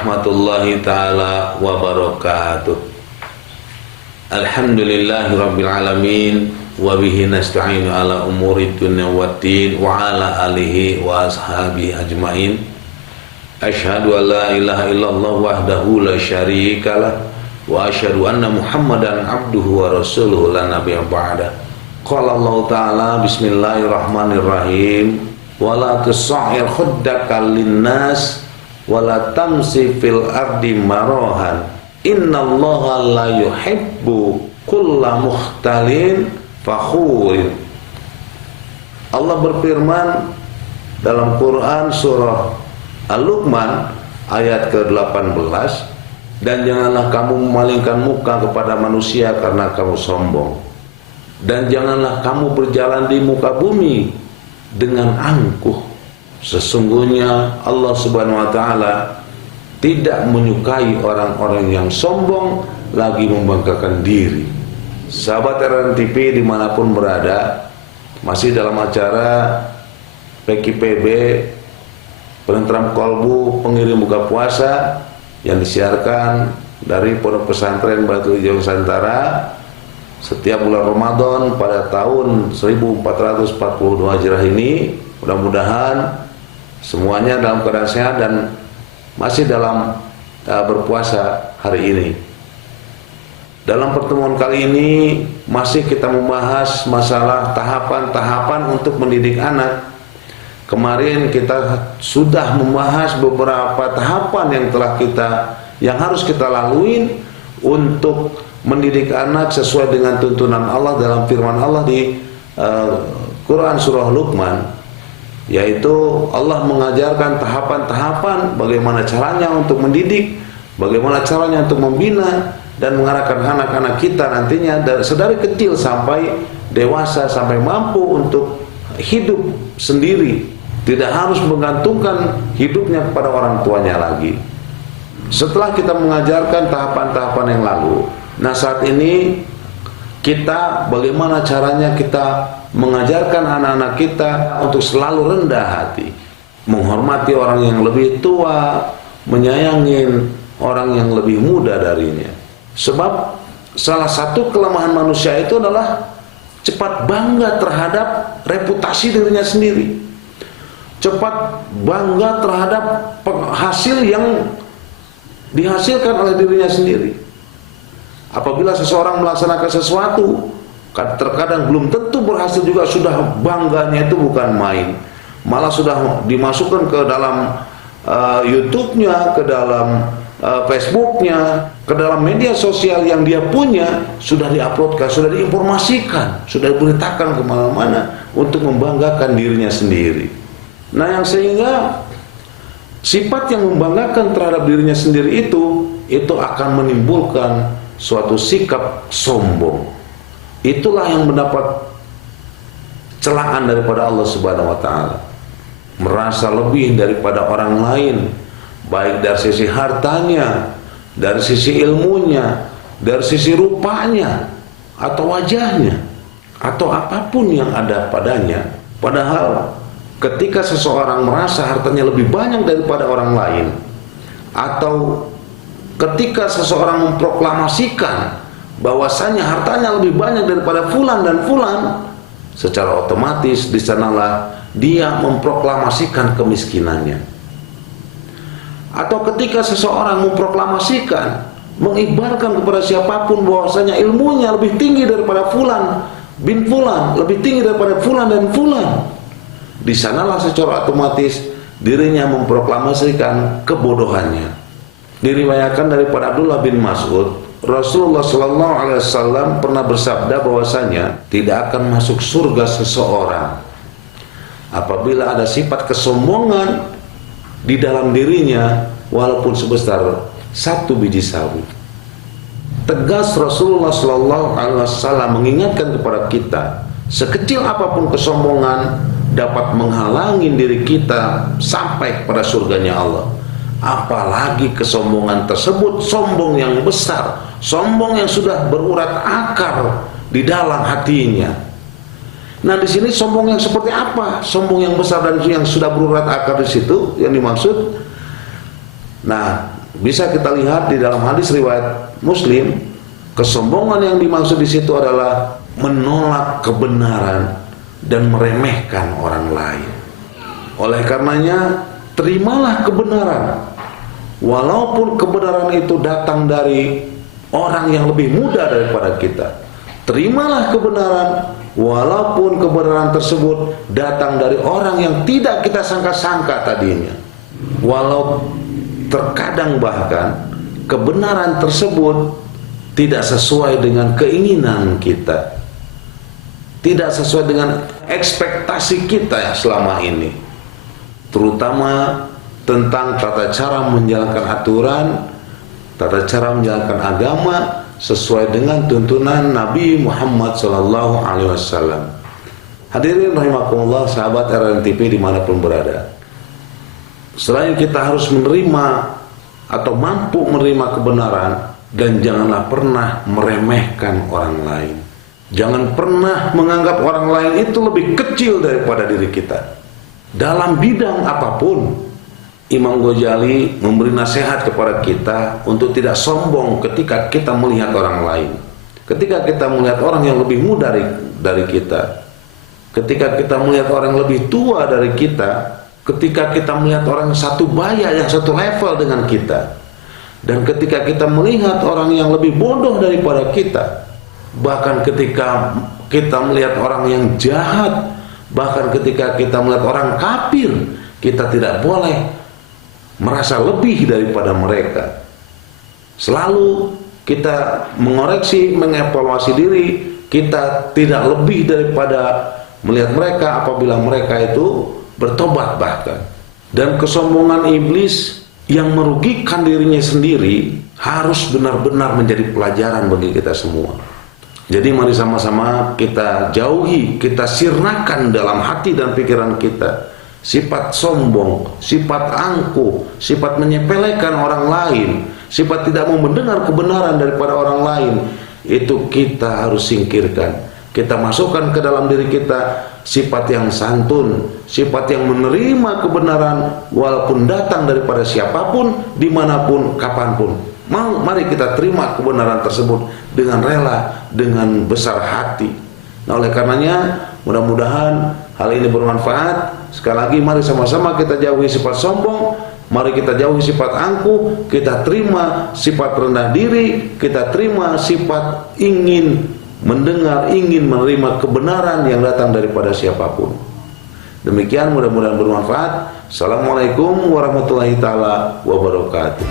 warahmatullahi ta'ala wabarakatuh. Alhamdulillahi rabbil alamin, wa bihi nasta'inu ala umuri dunya waddin, wa ala alihi wa ashabihi ajmain. Asyhadu an la ilaha illallah wahdahu la syarikalah, wa asyhadu anna muhammadan abduhu wa rasuluhu la nabiyya ba'da. Qala Allah ta'ala bismillahirrahmanirrahim, wa la tusa'ir khuddaka linnas wa la tamsi fil ardi marahan innallaha la yuhibbu kulla mukhtalin fakhurin. Allah berfirman dalam Quran surah Al-Luqman ayat ke-18, dan janganlah kamu memalingkan muka kepada manusia karena kamu sombong, dan janganlah kamu berjalan di muka bumi dengan angkuh. Sesungguhnya Allah Subhanahu wa ta'ala tidak menyukai orang-orang yang sombong lagi membanggakan diri. Sahabat RNTV dimanapun berada, masih dalam acara PKPB Penenteram Kolbu Pengirim Buka Puasa yang disiarkan dari Pondok Pesantren Batu Hijau Nusantara setiap bulan Ramadan pada tahun 1442 Hijrah ini. Mudah-mudahan semuanya dalam keadaan sehat dan masih dalam berpuasa hari ini. Dalam pertemuan kali ini masih kita membahas masalah tahapan-tahapan untuk mendidik anak. Kemarin kita sudah membahas beberapa tahapan yang harus kita lalui untuk mendidik anak sesuai dengan tuntunan Allah dalam firman Allah di Quran surah Luqman, yaitu Allah mengajarkan tahapan-tahapan bagaimana caranya untuk mendidik, bagaimana caranya untuk membina dan mengarahkan anak-anak kita nantinya dari kecil sampai dewasa, sampai mampu untuk hidup sendiri, tidak harus menggantungkan hidupnya kepada orang tuanya lagi. Setelah kita mengajarkan tahapan-tahapan yang lalu, nah saat ini kita bagaimana caranya kita mengajarkan anak-anak kita untuk selalu rendah hati, menghormati orang yang lebih tua, menyayangin orang yang lebih muda darinya. Sebab salah satu kelemahan manusia itu adalah cepat bangga terhadap reputasi dirinya sendiri, cepat bangga terhadap hasil yang dihasilkan oleh dirinya sendiri. Apabila seseorang melaksanakan sesuatu, terkadang belum tentu berhasil juga, sudah bangganya itu bukan main, malah sudah dimasukkan ke dalam YouTube-nya, ke dalam Facebook-nya, ke dalam media sosial yang dia punya, sudah diuploadkan, sudah diinformasikan, sudah diberitakan kemana-mana untuk membanggakan dirinya sendiri. Nah, yang sehingga sifat yang membanggakan terhadap dirinya sendiri itu akan menimbulkan suatu sikap sombong. Itulah yang mendapat celaan daripada Allah Subhanahu wa ta'ala. Merasa lebih daripada orang lain, baik dari sisi hartanya, dari sisi ilmunya, dari sisi rupanya, atau wajahnya, atau apapun yang ada padanya. Padahal ketika seseorang merasa hartanya lebih banyak daripada orang lain, atau ketika seseorang memproklamasikan bahwasanya hartanya lebih banyak daripada fulan dan fulan, secara otomatis di sanalah dia memproklamasikan kemiskinannya. Atau ketika seseorang memproklamasikan, mengibarkan kepada siapapun bahwasanya ilmunya lebih tinggi daripada fulan bin fulan, lebih tinggi daripada fulan dan fulan, di sanalah secara otomatis dirinya memproklamasikan kebodohannya. Diriwayatkan daripada Abdullah bin Mas'ud, Rasulullah SAW pernah bersabda bahwasanya tidak akan masuk surga seseorang apabila ada sifat kesombongan di dalam dirinya walaupun sebesar 1 biji sawi. Tegas Rasulullah SAW mengingatkan kepada kita, sekecil apapun kesombongan dapat menghalangi diri kita sampai kepada surganya Allah. Apalagi kesombongan tersebut sombong yang besar, sombong yang sudah berurat akar di dalam hatinya. Nah, di sini sombong yang seperti apa? Sombong yang besar dan yang sudah berurat akar di situ yang dimaksud. Nah, bisa kita lihat di dalam hadis riwayat Muslim, kesombongan yang dimaksud di situ adalah menolak kebenaran dan meremehkan orang lain. Oleh karenanya, terimalah kebenaran, walaupun kebenaran itu datang dari orang yang lebih muda daripada kita. Terimalah kebenaran, walaupun kebenaran tersebut datang dari orang yang tidak kita sangka-sangka tadinya. Walau terkadang bahkan kebenaran tersebut tidak sesuai dengan keinginan kita, tidak sesuai dengan ekspektasi kita selama ini, terutama tentang tata cara menjalankan aturan, tata cara menjalankan agama sesuai dengan tuntunan Nabi Muhammad SAW. Hadirin rahimakumullah, sahabat RNTV dimanapun berada, selain kita harus menerima atau mampu menerima kebenaran, dan janganlah pernah meremehkan orang lain. Jangan pernah menganggap orang lain itu lebih kecil daripada diri kita dalam bidang apapun. Imam Ghazali memberi nasihat kepada kita untuk tidak sombong ketika kita melihat orang lain. Ketika kita melihat orang yang lebih muda dari kita, ketika kita melihat orang yang lebih tua dari kita, ketika kita melihat orang satu baya, yang satu level dengan kita, dan ketika kita melihat orang yang lebih bodoh daripada kita, bahkan ketika kita melihat orang yang jahat, bahkan ketika kita melihat orang kafir, kita tidak boleh merasa lebih daripada mereka. Selalu kita mengoreksi, mengevaluasi diri, kita tidak lebih daripada melihat mereka apabila mereka itu bertobat bahkan. Dan kesombongan iblis yang merugikan dirinya sendiri harus benar-benar menjadi pelajaran bagi kita semua. Jadi mari sama-sama kita jauhi, kita sirnakan dalam hati dan pikiran kita sifat sombong, sifat angkuh, sifat menyepelekan orang lain, sifat tidak mau mendengar kebenaran daripada orang lain. Itu kita harus singkirkan. Kita masukkan ke dalam diri kita sifat yang santun, sifat yang menerima kebenaran walaupun datang daripada siapapun, dimanapun, kapanpun. Mari kita terima kebenaran tersebut dengan rela, dengan besar hati. Nah, oleh karenanya mudah-mudahan hal ini bermanfaat. Sekali lagi, mari sama-sama kita jauhi sifat sombong, mari kita jauhi sifat angkuh, kita terima sifat rendah diri, kita terima sifat ingin mendengar, ingin menerima kebenaran yang datang daripada siapapun. Demikian, mudah-mudahan bermanfaat. Assalamualaikum warahmatullahi taala wabarakatuh.